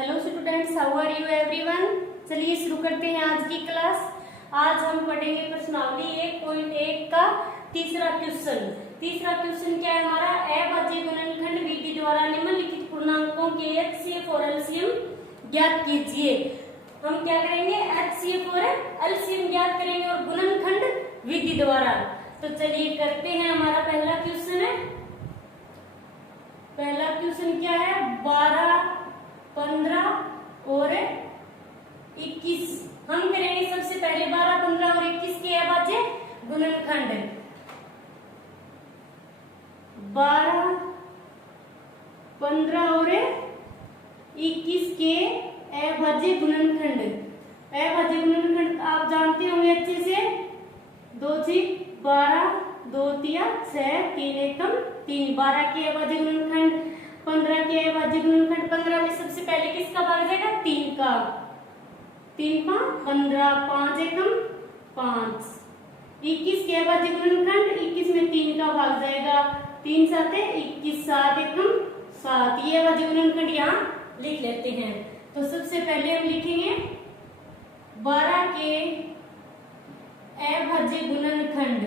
Hello students, how are you everyone. चलिए शुरू करते हैं आज की क्लास। आज हम पढ़ेंगे प्रश्नावली 1.1 का तीसरा क्वेश्चन। तीसरा क्वेश्चन क्या है हमारा, अभाज्य गुणनखंड विधि द्वारा निम्नलिखित पूर्णांकों के एचसीएफ और एलसीएम ज्ञात कीजिए। हम क्या करेंगे, एचसीएफ और एलसीएम ज्ञात करेंगे और गुणनखंड विधि द्वारा। तो चलिए करते हैं। हमारा पहला क्वेश्चन है, पहला क्वेश्चन क्या है, 12, 15 और 21। हम करेंगे सबसे पहले 12, 15 और 21 के अभाज्य गुणनखंड। 12, 15 और 21 के अभाज्य गुणनखंड। अभाज्य गुणनखंड आप जानते होंगे अच्छे से। 2 6 12, 2 3 6, 3 1 3। 12 के अभाज्य गुणनखंड, 15 के अभाज्य गुणनखंड। 15 में सबसे पहले किसका भाग जाएगा, 3 का। 3 5 15, 5 1 5। 21 के अभाज्य गुणनखंड, 21 में 3 का भाग जाएगा। 3 7 21, 7 1 7। ये अभाज्य गुणनखंड यहाँ लिख लेते हैं। तो सबसे पहले हम लिखेंगे 12 के अभाज्य गुणनखंड।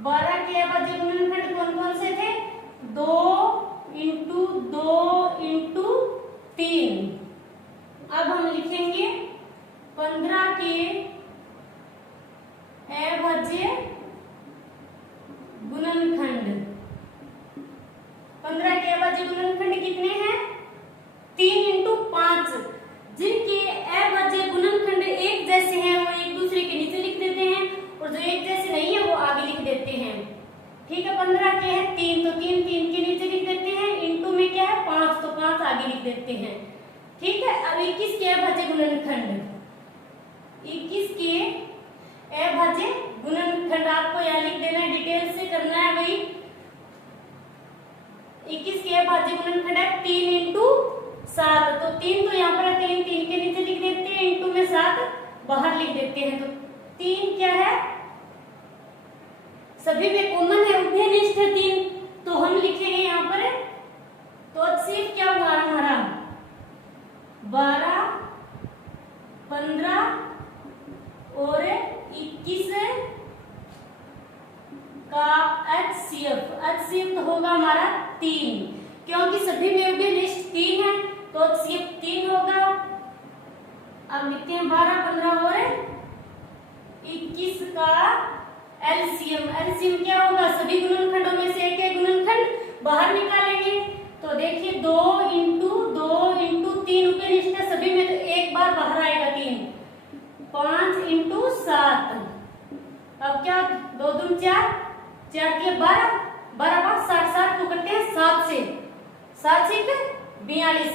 12 के अभाज्य गुणनखंड कौन कौन से थे, 2 इंटू 2 इंटू 3। अब हम लिखेंगे 15 के अभाज्य गुणनखंड। 15 के अभाज्य गुणनखंड कितने हैं, 3 इंटू 5। जिनके अभाज्य गुणनखंड एक जैसे हैं वो एक दूसरे के नीचे लिख देते हैं, और जो एक जैसे नहीं है वो आगे लिख देते हैं। ठीक है, 15 के है 3 तो 3 3 के नीचे लिख देते हैं। इंटू में क्या है 5 तो 5 आगे लिख देते हैं। ठीक है, अब 21 के अभाज्य गुणनखंड। 21 के अभाज्य गुणनखंड आपको यहाँ लिख देना है, डिटेल से करना है वही। 21 के अभाज्य गुणनखंड है 3 इंटू 7। तो 3 तो यहाँ पर 3 3 के नीचे लिख देते हैं, इंटू में 7 बाहर लिख देते हैं। तो 3 क्या है, सभी में कॉमन है, उभयनिष्ठ है 3। तो हम लिखेंगे यहाँ पर, तो एचसीएफ क्या हुआ हमारा, 12, 15 और 21 का एचसीएफ। एचसीएफ तो होगा हमारा 3, क्योंकि सभी में उभयनिष्ठ 3 है तो एचसीएफ 3 होगा। अब लिखते हैं 12, 15 और 21 का एलसीएम। एलसीएम क्या होगा, सभी गुणनखंडों में से एक एक गुणनखंड बाहर निकालेंगे। तो देखिए 2 इंटू 3 उभयनिष्ठ है सभी में, तो एक बार बाहर आएगा 3। 5 इंटू 7। अब क्या, 2 2 4, 4 के 12, 12 5 60, 60 को करते हैं 7 से, 7 से 42।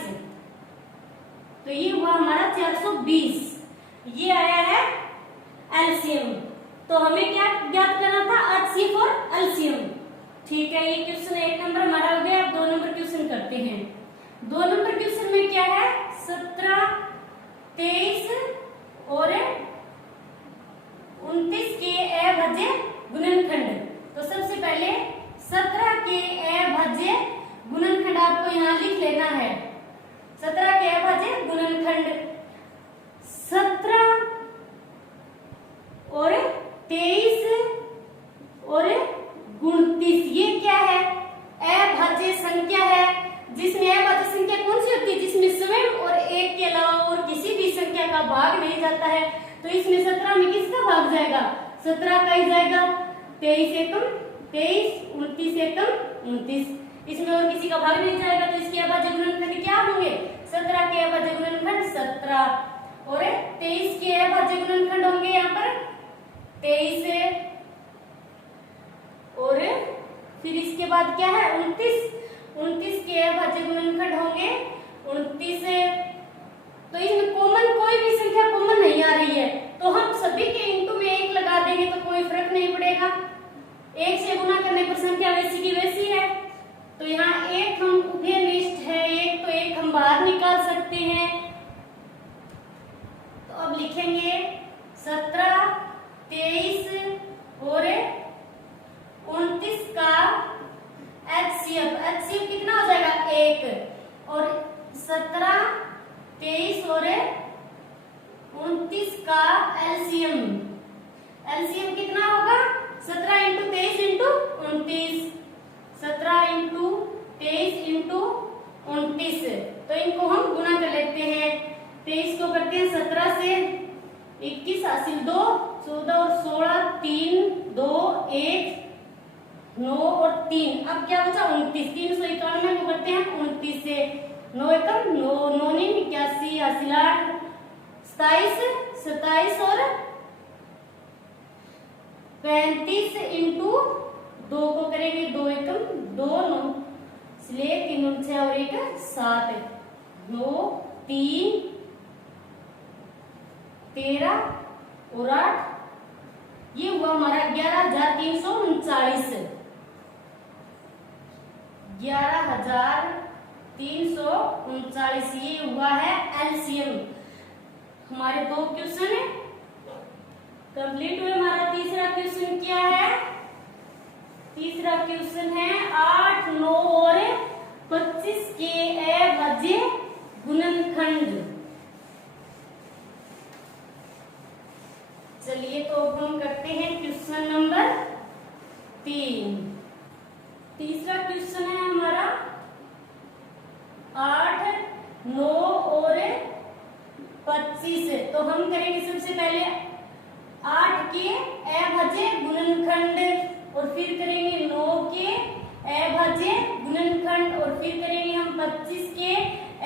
तो ये हुआ हमारा 420। ये आया है एलसीएम। तो हमें क्या ज्ञात करना था, एचसीएफ और एलसीएम। ठीक है, ये क्वेश्चन 1 नंबर हमारा हो गया। अब 2 नंबर क्वेश्चन करते हैं। 2 नंबर क्वेश्चन में क्या है, 17, 23 और 29 के अभाज्य गुणनखंड। तो सबसे पहले 17 के अभाज्य गुणनखंड आपको यहाँ लिख लेना है। 17 के अभाज्य गुणनखंड 17 और 23 और 29। ये क्या है, अभाज्य संख्या है। जिसमें अभाज्य संख्या कौन सी होती है, जिसमें स्वयं और एक के अलावा और किसी भी संख्या का भाग नहीं जाता है। तो इसमें 17 में किसका भाग जाएगा, 17 का ही जाएगा। 23 एकम 23, 29 एकम 29। इसमें और किसी का भाग नहीं जाएगा, तो इसके अभाज्य गुणनखंड क्या होंगे, 17 के अभाज्य गुणनखंड 17 और 23 के अभाज्य गुणनखंड होंगे यहाँ पर 23 और फिर इसके बाद क्या है 29। 29 के अभाज्य गुणनखंड होंगे 29। तो इसमें कॉमन कोई भी संख्या कॉमन नहीं आ रही है, तो हम सभी के इंटू में 1 लगा देंगे तो कोई फर्क नहीं पड़ेगा। 1 से गुणा करने पर संख्या वैसी की वैसी है। तो यहाँ 1 हम उभयनिष्ठ है, 1 तो 1 हम बाहर निकाल सकते हैं। तो अब लिखेंगे 17, 23 और 29 का एचसीएफ। का एलसीएम, एलसीएम कितना होगा 17 इंटू 23 इंटू 29, 17 इंटू 23 इंटू 29, तो इनको हम गुना कर लेते हैं। 23 को करते हैं 17 से, 21 हासिल 2, 14 और 16, 3 2 1 9 और 3, अब क्या बचा 29, 391 को करते हैं 29 से, 9 एकम 9 9 81 हासिल 8, 27 27 और 35 इंटू 2 को करेंगे 2 एकम 2 9, इसलिए 3 6 और 1 7, 2 3 13 और 8, ये हुआ हमारा 11,339, 11,339, ये हुआ है एलसीएम। हमारे 2 क्वेश्चन है कंप्लीट हुए। हमारा तीसरा क्वेश्चन क्या है, तीसरा क्वेश्चन है 8 9 और 25 के अभाज्य गुणनखंड। चलिए तो अब हम करते हैं क्वेश्चन नंबर 3। तीसरा क्वेश्चन है हमारा 8 9 और 25, तो हम करेंगे सबसे पहले 8 के अभाज्य गुणनखंड, और फिर करेंगे 9 के अभाज्य गुणनखंड, और फिर करेंगे हम 25 के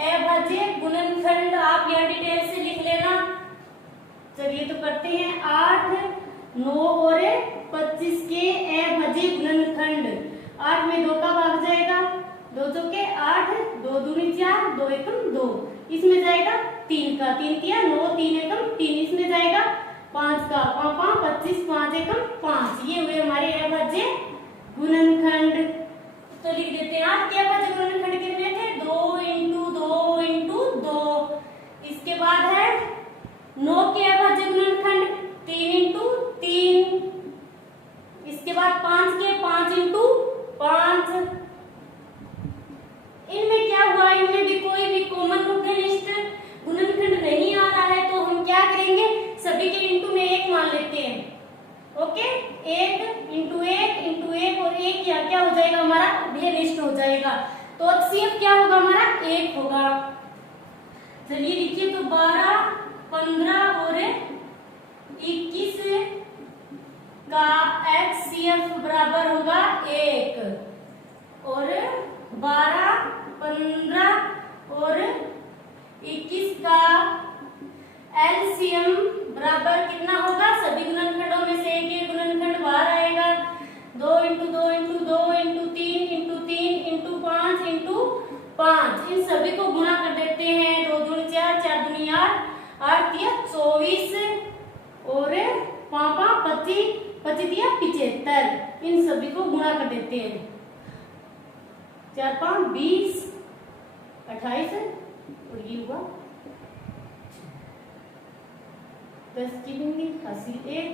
अभाज्य गुणनखंड। आप यहाँ डिटेल से लिख लेना। चलिए तो करते हैं 8 9 और 25 के अभाज्य गुणनखंड। 8 में 2 का भाग जाएगा, 2 चौके 8, 2 दूनी 4, 2 एकम 2, इसमें जाएगा 3 का, 3 तिया 9, 3 एकम 3, इसमें जाएगा 5 का, 5 25, 5 एकम 5, ये हुए हमारे अभाज्य गुणनखंड। तो लिख देते हैं आप क्या अभाज्य गुणनखंड कितने थे 2 इंटू 2 इंटू 2। इसके बाद है 9 के अभाज्य गुणनखंड 3 इंटू 3। इसके बाद 5 के 5 इंटू 5। इनमें क्या हुआ, इनमें भी कोई भी कॉमन मूलनिष्ठ गुणनखंड नहीं आ रहा है, तो हम क्या करेंगे सभी के इंटू में 1 मान लेते हैं। ओके, 1 इंटू 1 इंटू 1 और 1 क्या हो जाएगा हमारा उभयनिष्ठ हो जाएगा। तो HCF क्या होगा हमारा 1 होगा। चलिए लिखिए तो 12 15 और 21 का HCF बराबर होगा 1, और 12 15 और 21 का एलसीएम बराबर कितना होगा, सभी गुणनखंडों में से एक गुणनखंड बाहर आएगा। 2 into 2 into 2 into 3 into 3 into 5 into 5, इन सभी को गुणा कर देते हैं। 2 दूनी 4, 4 दूनी 8, 8 तिया 24 और 5 25, 25 तिया 75, इन सभी को गुणा कर देते हैं। 4 5 20 28 और ये हुआ 10 की बिंदी हासिल 1।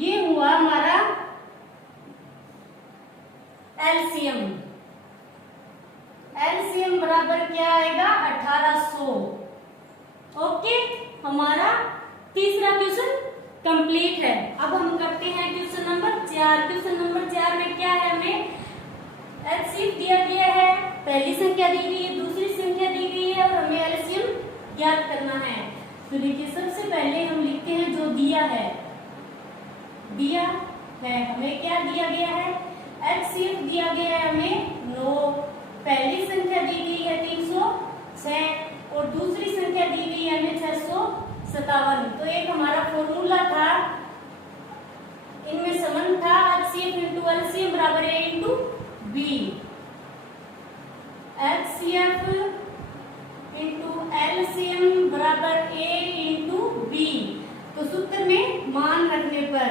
ये हुआ हमारा एलसीएम। एलसीएम बराबर क्या आएगा 1800। ओके, हमारा तीसरा क्वेश्चन कंप्लीट है। अब हम करते हैं क्वेश्चन नंबर 4। क्वेश्चन नंबर 4 में क्या है, हमें HCF दिया गया है, पहली संख्या दी गई है, दूसरी संख्या दी गई है, और हमें एलसीएम ज्ञात करना है। तो देखिए सबसे पहले हम लिखते हैं जो दिया है, दिया है हमें क्या दिया गया है HCF दिया गया है हमें 9, पहली संख्या दी गई है 306 और दूसरी संख्या दी गई है हमें 657। तो एक हमारा फॉर्मूला था, इनमें संबंध था HCF इंटू एलसीएम बराबर A into B। HCF into LCM बराबर A इंटू B। तो सूत्र में मान रखने पर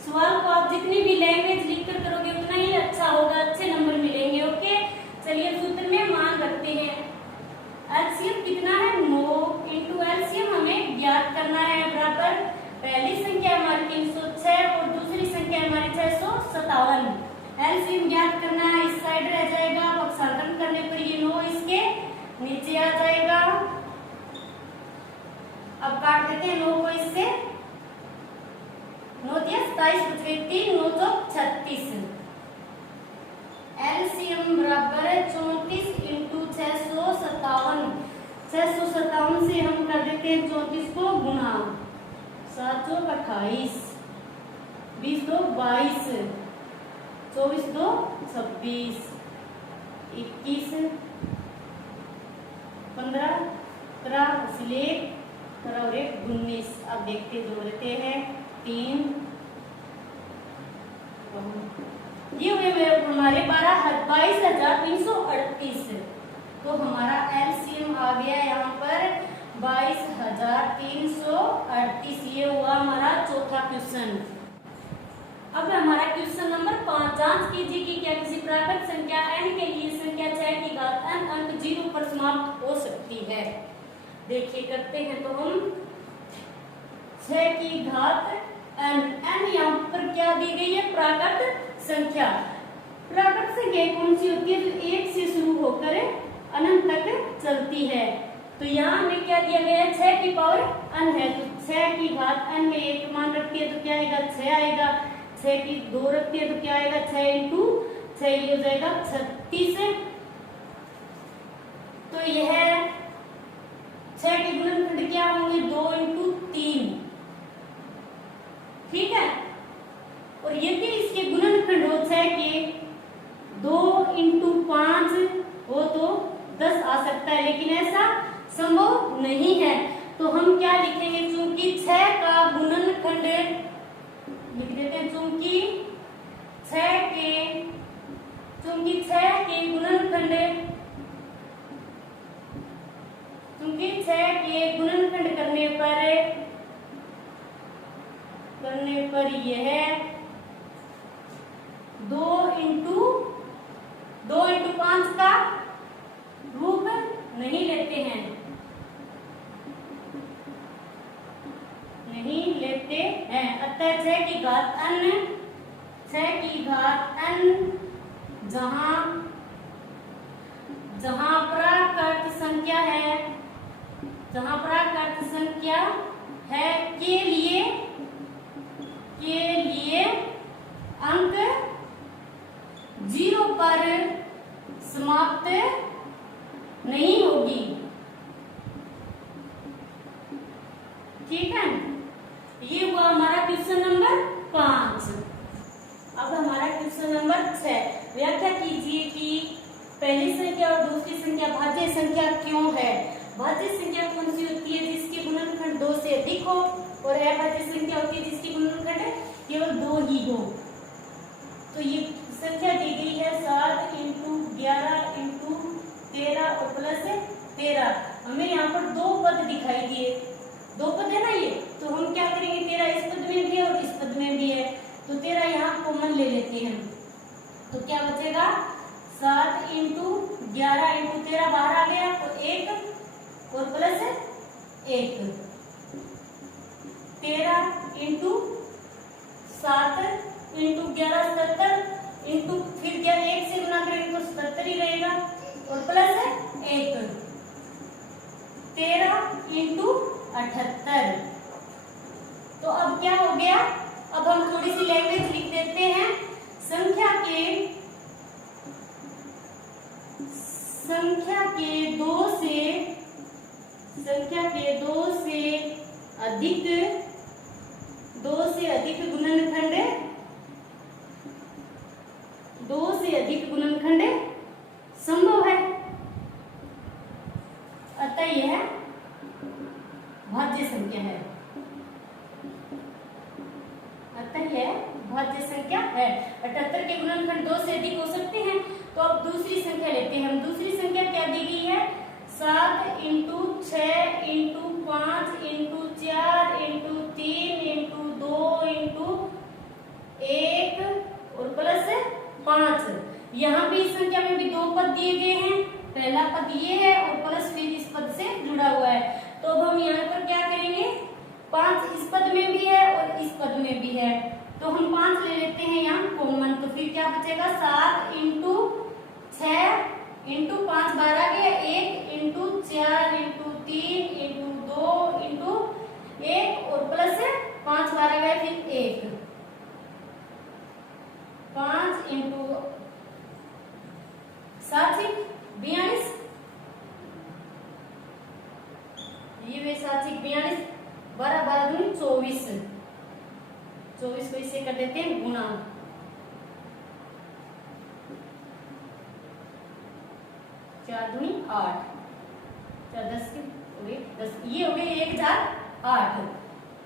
सवाल को आप जितनी भी लैंग्वेज लिखकर करोगे उतना ही अच्छा होगा, अच्छे नंबर मिलेंगे। ओके, चलिए सूत्र में मान रखते हैं। एलसीएम कितना है 9 इंटू एलसीएम हमें ज्ञात करना है बराबर पहली संख्या हमारी 306 और दूसरी संख्या हमारी 657। एलसीएम ज्ञात करना है, इस साइड रह जाएगा, पक्षांतरण करने पर ये 9 इसके नीचे आ जाएगा। अब काट देते हैं 9 को इससे, 9 दिया 27 बच गई 3, 9 चौक 36। एलसीएम बराबर है 34 इंटू 657। 657 से हम कर देते हैं 34 को गुणा, 7 चौक 28, 20 दो 22, 24 दो 26, 21, 15, 15 और 1 19। अब देखते जोड़ते हैं 3, ये हुए हमारे 22,338। तो हमारा एलसीएम आ गया यहाँ पर 22,338। ये हुआ हमारा चौथा क्वेश्चन। अब हमारा क्वेश्चन नंबर 5, जांच कीजिए कि क्या किसी प्राकृत संख्या n के लिए संख्या 6 की घात n अंक 0 पर समाप्त हो सकती है। देखिए करते हैं तो हम 6 की घात n यहाँ पर क्या दी गई है, प्राकृत संख्या। प्राकृत संख्या कौन सी होती है, जो 1 से शुरू होकर अनंत तक चलती है। तो यहाँ हमें क्या दिया गया है, 6 की पावर n है, तो 6 की घात n में 1 मान रखती है तो क्या आएगा 6 आएगा। 6 की 2 रखती है तो क्या आएगा 6 इंटू 6, ये हो जाएगा 36। तो यह 6 के गुणनखंड क्या होंगे 2 इंटू 3, ठीक है। और यदि इसके गुणनखंड हो 6 के 2 इंटू 5 हो तो 10 आ सकता है, लेकिन ऐसा संभव नहीं है। तो हम क्या लिखेंगे, चूंकि 6 का गुणनखंड लिख देते हैं, चूंकि 6 के गुणनखंड करने पर यह 2 इंटू 5 का रूप नहीं लेते हैं, अतः 6 की घात n जहां प्राकृत संख्या है के लिए अंक 0 पर समाप्त नहीं होगी, ठीक है। ये हुआ हमारा क्वेश्चन नंबर 5। अब हमारा क्वेश्चन नंबर 6, व्याख्या कीजिए कि पहली संख्या और दूसरी संख्या भाज्य संख्या क्यों है। भाज्य संख्या कौन सी होती है, जिसके गुणनखंड 2 से अधिक हो, और अभाज्य संख्या होती है जिसकी गुणनखंड केवल 2 ही हो। तो ये संख्या दी गई है 7 इंटू 11 इंटू 13 और प्लस 13। हमें यहाँ पर 2 पद दिखाई दिए, 2 पद है ना ये, तो हम क्या करेंगे 13 इस पद में भी है और इस पद में भी है, तो 13 यहाँ कॉमन ले लेते हैं। तो क्या बचेगा 7 इंटू 11 इंटू 13 बाहर आ गया, तो 1 और प्लस 1, 13 इंटू 7 इंटू 11 77 इंटू फिर क्या 1 से गुना करेंगे तो 77 ही रहेगा, और प्लस 1, 13 इंटू 78। तो अब क्या हो गया, अब हम थोड़ी सी लैंग्वेज लिख देते हैं। संख्या के 2 से अधिक गुणनखंड संभव है, अतः यह भाज्य संख्या है। 78 के गुणनखंड 2 से अधिक हो सकते हैं। तो अब दूसरी संख्या लेते हैं हम। दूसरी संख्या क्या दी गई है, 7 into 6 into 5 into 4 into 3 into 2 into 1 और प्लस 5। यहाँ भी इस संख्या में भी 2 पद दिए गए हैं, पहला पद ये है और प्लस फिर इस पद से जुड़ा हुआ है। तो अब हम यहाँ पर क्या करेंगे, 5 इस पद में भी है और इस पद में भी है, तो हम 5 ले लेते हैं यहाँ कॉमन। तो फिर क्या बचेगा, 7 इंटू 6 इंटू 5 12 गया, 1 इंटू 4 इंटू 3 इंटू 2 इंटू 1 और प्लस 5 12 गया, फिर 1 5 इंटू 7 42, ये वे 7 42, 12 12 दूनी 24, 24 को इसे कर देते हैं गुणा, 4 दूनी 8, 4 10 के हो गए 10, ये हो गए 1008,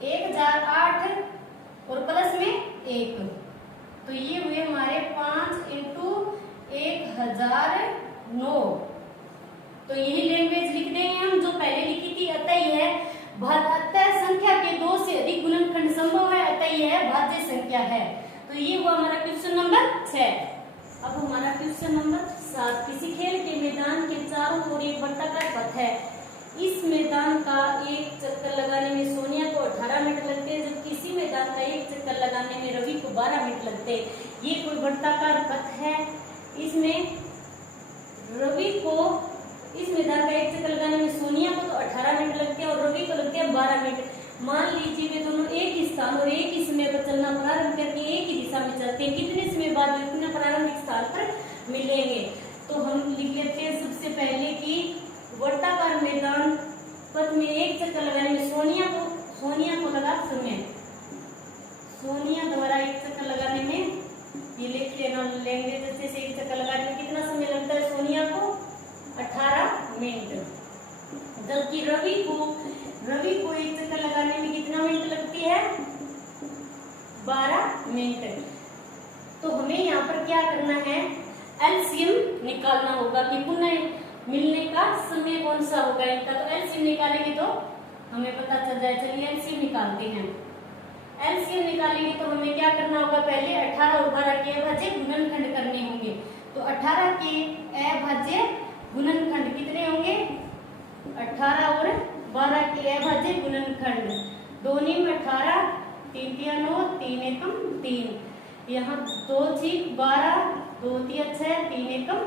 1008 और प्लस में 1, तो ये हुए हमारे 5 इंटू 1009। तो यही लैंग्वेज लिख देंगे हम जो पहले लिखी थी, अतः यह अतः संख्या के 2 से अधिक गुणनखंड संभव है, अतः यह भाज्य संख्या है। तो ये हुआ हमारा क्वेश्चन नंबर 6। अब हमारा क्वेश्चन नंबर 7, किसी खेल के मैदान के चारों ओर एक वृत्ताकार पथ है, इस मैदान का एक चक्कर लगाने में सोनिया को 18 मिनट लगते हैं, जबकि इसी मैदान का एक चक्कर लगाने में रवि को 12 मिनट लगते हैं। ये कोई वृत्ताकार पथ है, इसमें रवि को इस मैदान का एक चक्कर लगाने में सोनिया को तो 18 मिनट लगते हैं और रवि को लगते हैं 12 मिनट। मान लीजिए वे दोनों एक ही स्थान और एक ही समय पर चलना प्रारंभ करके एक ही दिशा में चलते हैं, कितने समय बाद वे पुनः प्रारंभिक स्थान पर मिलेंगे। तो हम लिख लेते हैं सबसे पहले कि वर्ताकार मैदान पथ में एक चक्कर लगाने में सोनिया को लगा समय, सोनिया द्वारा एक चक्कर लगाने में, ये लिख लेना लेंगे जैसे से एक चक्कर लगाने में कितना समय लगता है सोनिया को 18 मिनट, जबकि रवि को एक चक्कर लगाने में कितना मिनट लगती है 12 मिनट। तो हमें यहाँ पर क्या करना है, एलसीएम निकालना होगा कि पुनः मिलने का समय कौन सा होगा इनका। तो एलसीएम निकालेंगे तो हमें पता चल जाए। चलिए एलसीएम निकालते हैं। एलसीएम निकालेंगे तो हमें क्या करना होगा, पहले 18 और 12 के अभाज्य गुणनखंड करने होंगे। तो 18 के अभाज्य गुणनखंड कितने होंगे, 18 और 12 के अभाज्य गुणनखंड, 2 × 18, 3 × 9, 3 × 3, यहाँ 2 × 12, 2 × 6, 3 ×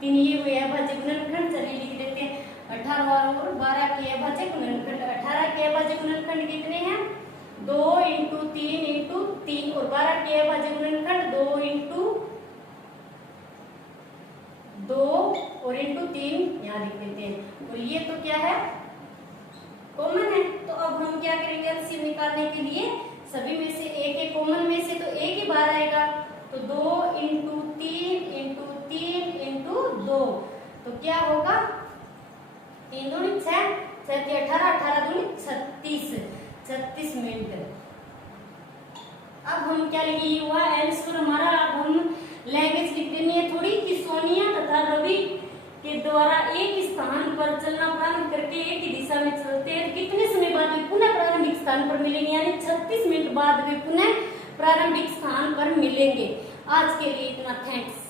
3, ये हुए अभाज्य गुणनखंड। चलिए लिख देते हैं 18 और 12 के अभाज्य गुणनखंड। 18 के अभाज्य गुणनखंड कितने हैं, 2 × 3 × 3, और 12 के अभाज्य गुणनखंड 2 × 2 और × 3 यहाँ लिख देते हैं। और ये तो क्या है, कॉमन है। तो अब हम क्या करेंगे, एलसीएम निकालने के लिए सभी में से एक कॉमन में से तो एक ही बार आएगा, तो 2 × 3 × 3 × 2, तो क्या होगा 3 दूनी 6, 6 × 18, 18 दूनी 36 मिनट। अब हम क्या लिखे, ये हुआ आंसर हमारा। अब हम लैंग्वेज लिख देनी है थोड़ी कि सोनिया तथा रवि के द्वारा एक स्थान पर चलना प्रारंभ करके एक ही दिशा में चलते हैं, कितने समय बाद वे पुनः प्रारंभिक स्थान पर मिलेंगे, यानी 36 मिनट बाद वे पुनः प्रारंभिक स्थान पर मिलेंगे। आज के लिए इतना, थैंक्स।